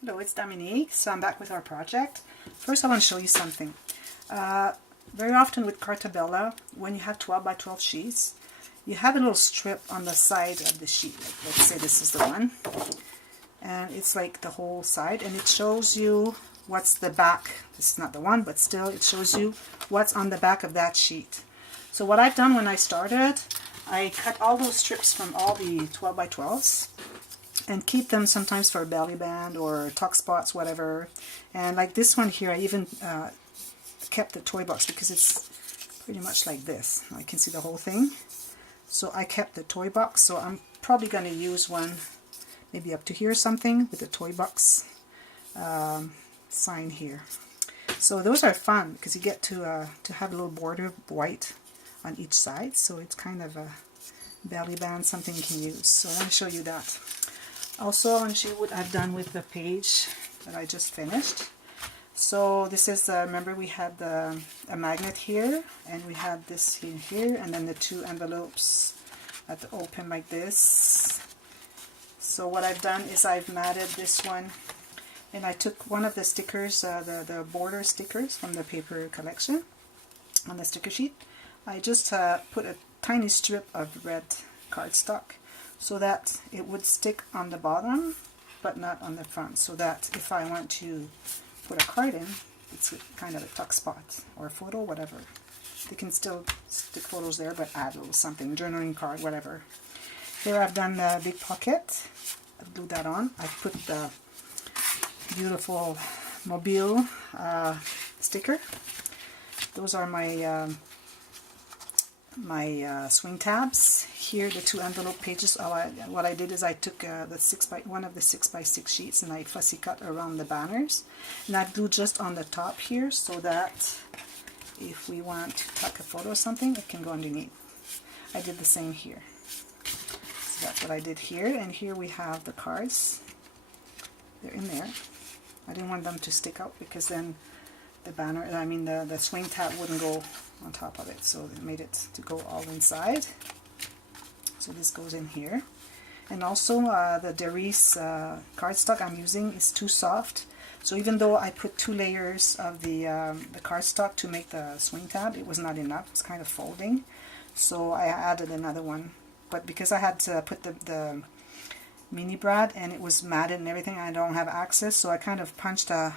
Hello, it's Dominique. So I'm back with our project. First I want to show you something. Very often with Carta Bella, when you have 12 by 12 sheets, you have a little strip on the side of the sheet. Like, let's say this is the one. And it's like the whole side, and it shows you what's the back. This is not the one, but still it shows you what's on the back of that sheet. So what I've done when I started, I cut all those strips from all the 12 by 12s and keep them sometimes for a belly band or tuck spots, whatever. And like this one here, I even kept the toy box because it's pretty much like this. I can see the whole thing. So I kept the toy box, so I'm probably going to use one maybe up to here or something with the toy box sign here. So those are fun because you get to have a little border of white on each side, so it's kind of a belly band, something you can use. So I want to show you that. Also, I want to show you what I've done with the page that I just finished. So this is, remember we had a magnet here, and we had this in here, and then the two envelopes at the open like this. So what I've done is I've matted this one, and I took one of the stickers, the border stickers from the paper collection on the sticker sheet. I just put a tiny strip of red cardstock so that it would stick on the bottom but not on the front, so that if I want to put a card in, it's kind of a tuck spot or a photo, whatever. They can still stick photos there, but add a little something, journaling card, whatever. Here I've done the big pocket. I've glued that on. I've put the beautiful Mobile sticker. Those are my swing tabs. Here, the two envelope pages. What I did is I took one of the 6x6 sheets and I fussy cut around the banners, and I glued just on the top here so that if we want to tuck a photo or something, it can go underneath. I did the same here. So that's what I did here, and here we have the cards. They're in there. I didn't want them to stick out because then the banner, the swing tab wouldn't go on top of it, so they made it to go all inside. So this goes in here. And also the Derice cardstock I'm using is too soft, so even though I put 2 layers of the cardstock to make the swing tab, it was not enough. It's kind of folding, so I added another one. But because I had to put the mini brad and it was matted and everything, I don't have access, so I kind of punched a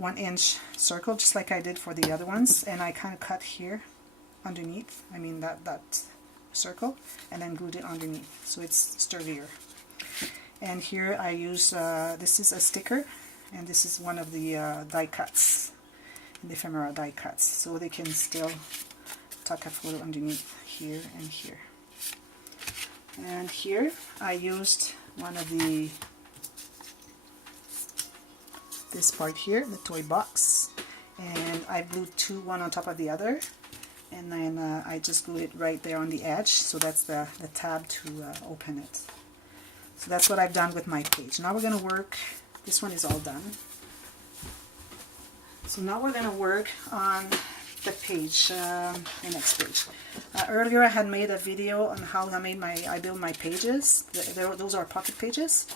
1-inch circle just like I did for the other ones, and I kind of cut here underneath, that circle, and then glued it underneath so it's sturdier. And here I use, this is a sticker, and this is one of the die cuts, the ephemera die cuts, so they can still tuck a photo underneath here and here. And here I used one of this part here, the toy box, and I glued one on top of the other, and then I just glued it right there on the edge, so that's the tab to open it. So that's what I've done with my page. Now we're going to work, this one is all done. So now we're going to work on the page, the next page. Earlier I had made a video on how I build my pages. Those are pocket pages.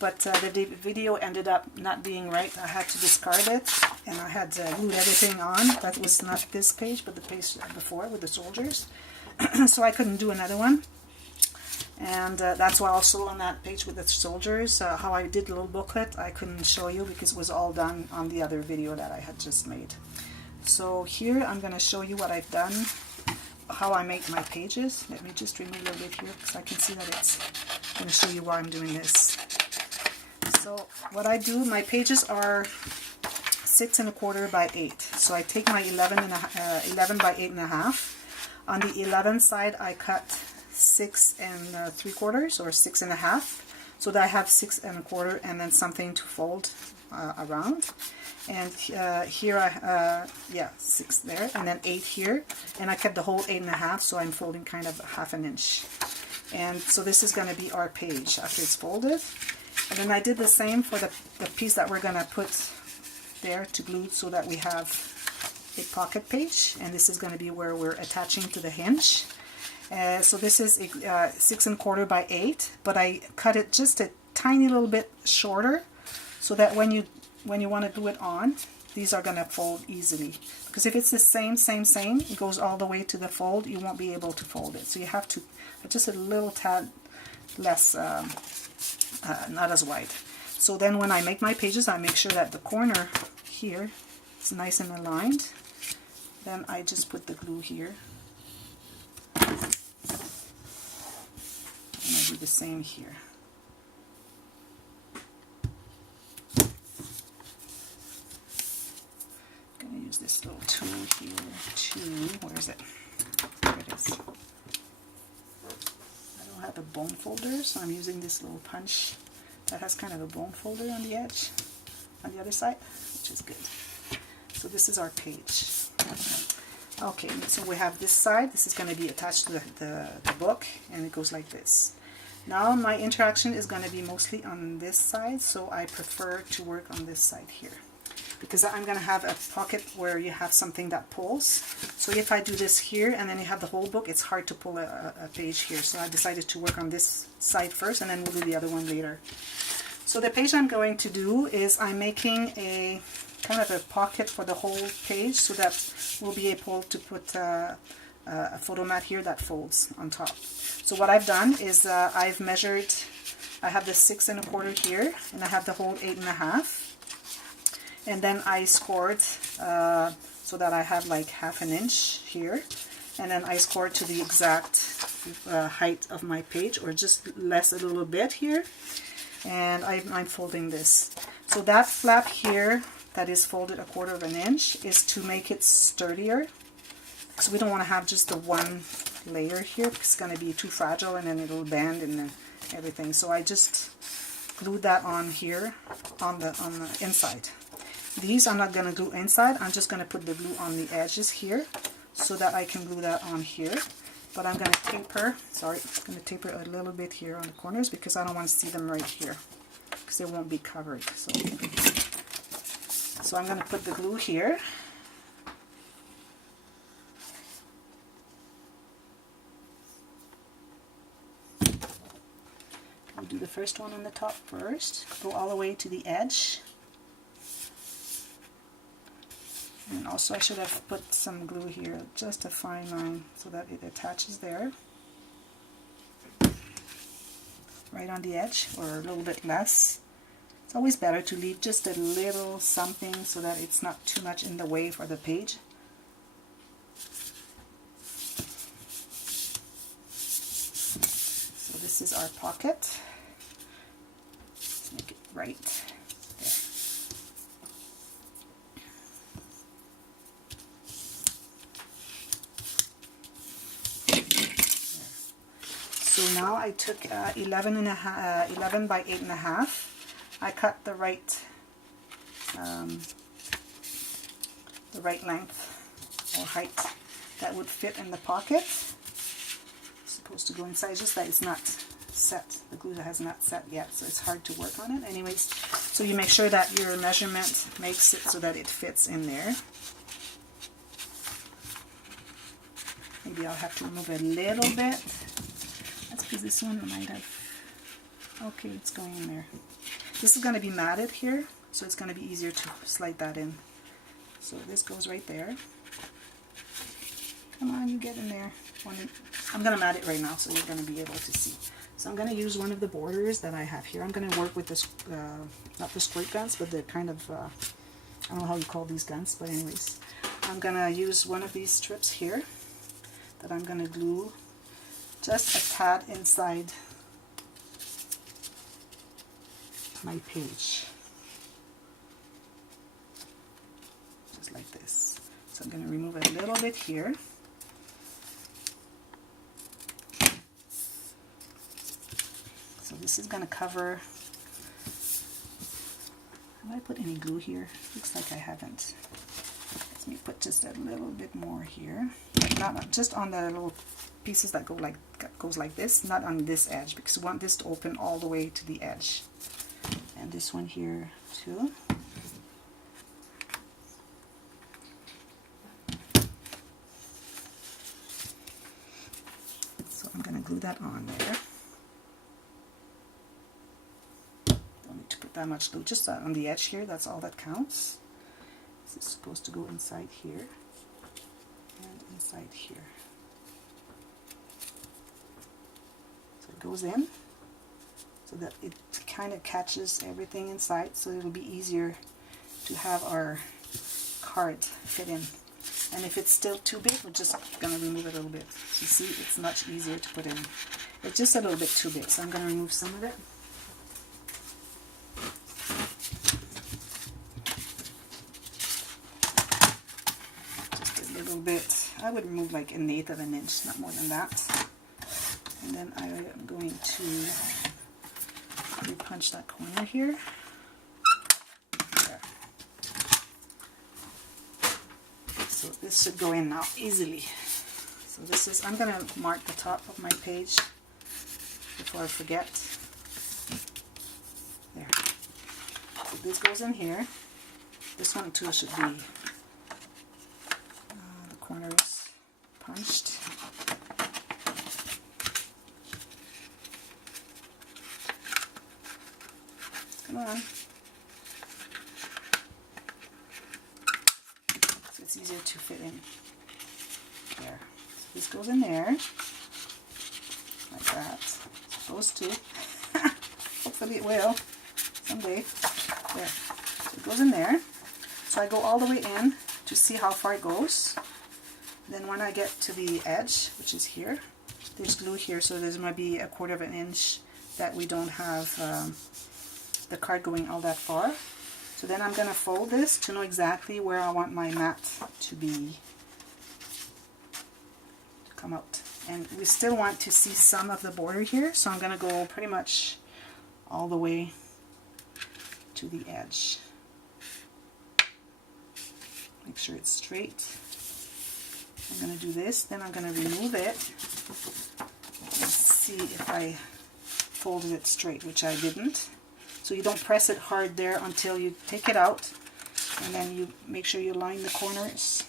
But the video ended up not being right. I had to discard it, and I had glued everything on. That was not this page, but the page before with the soldiers. So I couldn't do another one. And that's why also on that page with the soldiers, how I did the little booklet, I couldn't show you because it was all done on the other video that I had just made. So here I'm going to show you what I've done, how I make my pages. Let me just remove a little bit here because I can see that it's going to show you why I'm doing this. So what I do, my pages are 6 1/4 by 8. So I take my 11 by 8.5. On the 11 side, I cut 6 3/4 or 6 1/2, so that I have 6 1/4 and then something to fold around. And here I 6 there, and then 8 here, and I kept the whole 8 1/2, so I'm folding kind of 1/2 inch. And so this is going to be our page after it's folded. And then I did the same for the piece that we're going to put there to glue so that we have a pocket page. And this is going to be where we're attaching to the hinge. So this is 6 1/4 by 8, but I cut it just a tiny little bit shorter so that when you want to glue it on, these are going to fold easily. Because if it's the same, it goes all the way to the fold, you won't be able to fold it. So you have to just a little tad less, not as wide. So then when I make my pages, I make sure that the corner here is nice and aligned. Then I just put the glue here. And I do the same here. I'm going to use this little tool here where is it? There it is. I don't have a bone folder, so I'm using this little punch that has kind of a bone folder on the edge, on the other side, which is good. So this is our page. Okay, so we have this side. This is going to be attached to the book, and it goes like this. Now my interaction is going to be mostly on this side, so I prefer to work on this side here, because I'm going to have a pocket where you have something that pulls. So if I do this here and then you have the whole book, it's hard to pull a page here. So I decided to work on this side first, and then we'll do the other one later. So the page I'm going to do is I'm making a kind of a pocket for the whole page, so that we'll be able to put a photo mat here that folds on top. So what I've done is I've measured, I have the 6 1/4 here, and I have the whole 8 1/2. And then I scored so that I have like 1/2 inch here, and then I scored to the exact height of my page, or just less a little bit here, and I'm folding this. So that flap here that is folded 1/4 inch is to make it sturdier, because we don't want to have just the one layer here, because it's going to be too fragile and then it'll bend and then everything. So I just glued that on here on the inside. These I'm not going to glue inside, I'm just going to put the glue on the edges here so that I can glue that on here. But I'm going to taper, I'm going to taper a little bit here on the corners, because I don't want to see them right here, because they won't be covered. So I'm going to put the glue here. We'll do the first one on the top first, go all the way to the edge. And also I should have put some glue here, just a fine line, so that it attaches there. Right on the edge, or a little bit less. It's always better to leave just a little something so that it's not too much in the way for the page. So this is our pocket. Let's make it right there. So now I took 11 by 8 1/2. I cut the right length or height that would fit in the pocket. It's supposed to go inside, just that it's not set. The glue has not set yet, so it's hard to work on it. Anyways, so you make sure that your measurement makes it so that it fits in there. Maybe I'll have to remove a little bit. That's because this one might have... Okay, it's going in there. This is going to be matted here, so it's going to be easier to slide that in. So this goes right there. Come on, you get in there. I'm going to mat it right now, so you're going to be able to see. So I'm going to use one of the borders that I have here. I'm going to work with this, not the squirt guns, but the kind of, I don't know how you call these guns, but anyways. I'm going to use one of these strips here that I'm going to glue just a tad inside my page, just like this. So I'm going to remove a little bit here. So this is going to cover... Have I put any glue here? Looks like I haven't. Let me put just a little bit more here. Not just on the little pieces that goes like this, not on this edge, because we want this to open all the way to the edge. And this one here too. So I'm going to glue that on there. Don't need to put put that much glue, just on the edge here, that's all that counts. This is supposed to go inside here and inside here. So it goes in so that it kind of catches everything inside, so it'll be easier to have our card fit in. And if it's still too big, we're just going to remove it a little bit. So you see, it's much easier to put in. It's just a little bit too big, so I'm going to remove some of it. Just a little bit. I would remove like 1/8 of an inch, not more than that. And then I am going to punch that corner here. There. So this should go in now easily. So this is, I'm going to mark the top of my page before I forget. There. So this goes in here. This one too should be the corners punched. Come on. So it's easier to fit in. There. So this goes in there. Like that. It's supposed to. Hopefully it will. Someday. There. So it goes in there. So I go all the way in to see how far it goes. Then when I get to the edge, which is here, there's glue here, so there's might be 1/4 of an inch that we don't have the card going all that far. So then I'm going to fold this to know exactly where I want my mat to be, to come out. And we still want to see some of the border here, so I'm going to go pretty much all the way to the edge. Make sure it's straight. I'm going to do this, then I'm going to remove it and see if I folded it straight, which I didn't. So you don't press it hard there until you take it out, and then you make sure you line the corners.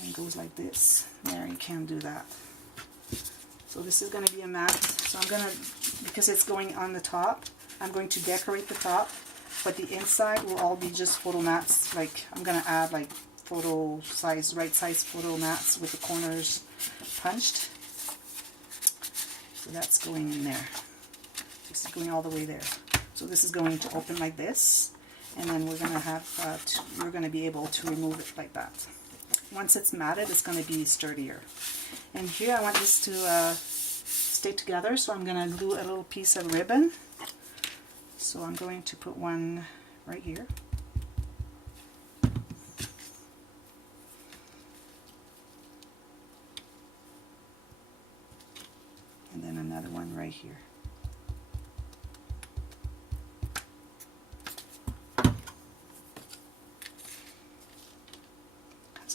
And it goes like this. There, you can do that. So this is going to be a mat. So I'm going to, because it's going on the top, I'm going to decorate the top, but the inside will all be just photo mats. Like I'm going to add like photo size, right size photo mats with the corners punched. So that's going in there. This is going all the way there. So this is going to open like this, and then we're going to have, we're going to be able to remove it like that. Once it's matted, it's going to be sturdier. And here I want this to stay together, so I'm going to glue a little piece of ribbon. So I'm going to put one right here. And then another one right here.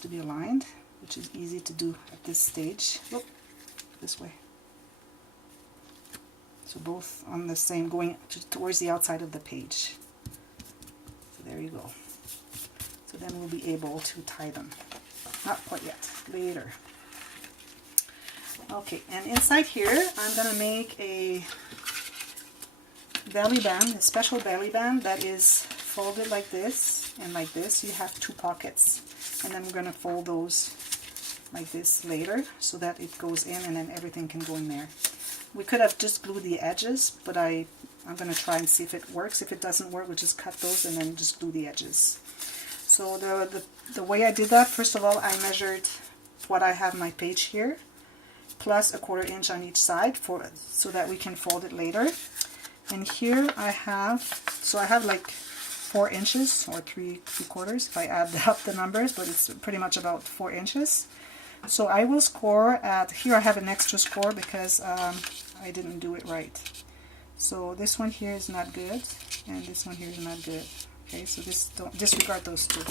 To be aligned, which is easy to do at this stage. Whoop, this way. So both on the same, going towards the outside of the page. So there you go. So then we'll be able to tie them. Not quite yet, later. Okay, and inside here I'm going to make a belly band, a special belly band that is folded like this and like this. You have 2 pockets. And then we're going to fold those like this later so that it goes in and then everything can go in there. We could have just glued the edges, but I'm going to try and see if it works. If it doesn't work, we'll just cut those and then just glue the edges. So the way I did that, first of all, I measured what I have my page here, plus 1/4 inch on each side so that we can fold it later. And here I have, so I have like 4 inches or 3/4 if I add up the numbers, but it's pretty much about 4 inches. So I will score at, here I have an extra score because I didn't do it right. So this one here is not good, and this one here is not good. Okay, so don't disregard those 2.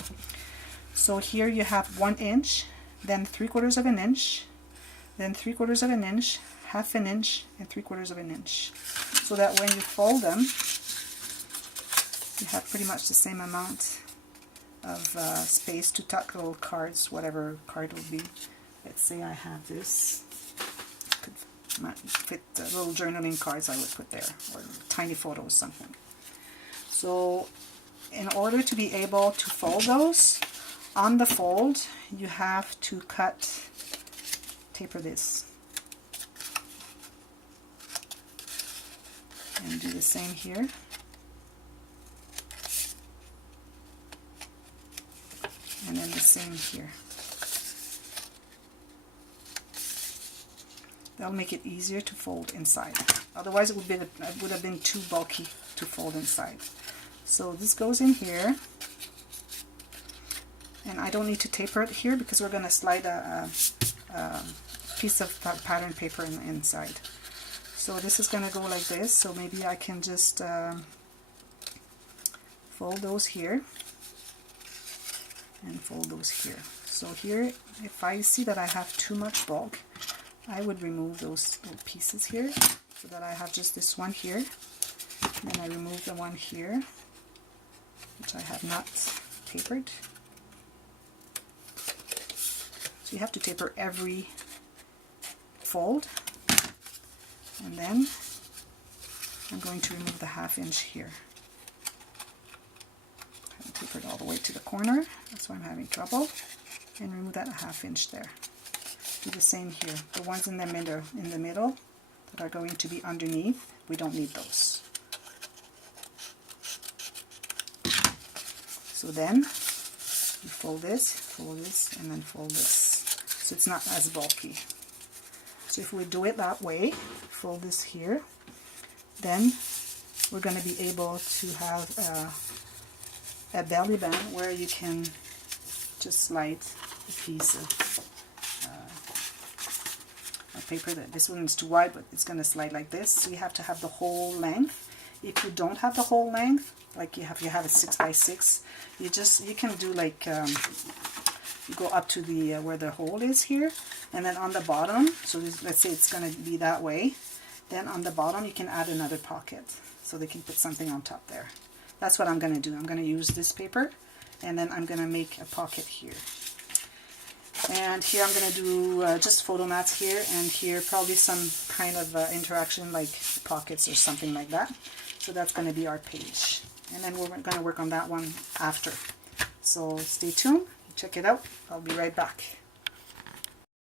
So here you have 1 inch, then 3/4 of an inch, then 3/4 of an inch, 1/2 an inch, and 3/4 of an inch. So that when you fold them, you have pretty much the same amount of space to tuck little cards, whatever card will be. Let's say I have this. I could Might fit the little journaling cards I would put there, or tiny photos, something. So in order to be able to fold those, on the fold you have to taper this. And do the same here. And then the same here. That'll make it easier to fold inside. Otherwise it would have been too bulky to fold inside. So this goes in here. And I don't need to taper it here because we're going to slide a piece of pattern paper inside. So this is going to go like this. So maybe I can just fold those here. And fold those here. So here, if I see that I have too much bulk, I would remove those little pieces here so that I have just this one here. Then I remove the one here, which I have not tapered. So you have to taper every fold. And then I'm going to remove the 1/2 inch here. Tapered all the way to the corner, that's why I'm having trouble, and remove that 1/2 inch there. Do the same here. The ones in the middle that are going to be underneath, we don't need those. So then you fold this, and then fold this, so it's not as bulky. So if we do it that way, fold this here, then we're going to be able to have a belly band where you can just slide a piece of paper. That this one is too wide, but it's going to slide like this. So you have to have the whole length. If you don't have the whole length, like you have a 6x6, you can do like you go up to the where the hole is here, and then on the bottom. So let's say it's going to be that way. Then on the bottom you can add another pocket, so they can put something on top there. That's what I'm going to do. I'm going to use this paper, and then I'm going to make a pocket here. And here I'm going to do just photo mats here, and here probably some kind of interaction like pockets or something like that. So that's going to be our page. And then we're going to work on that one after. So stay tuned, check it out. I'll be right back.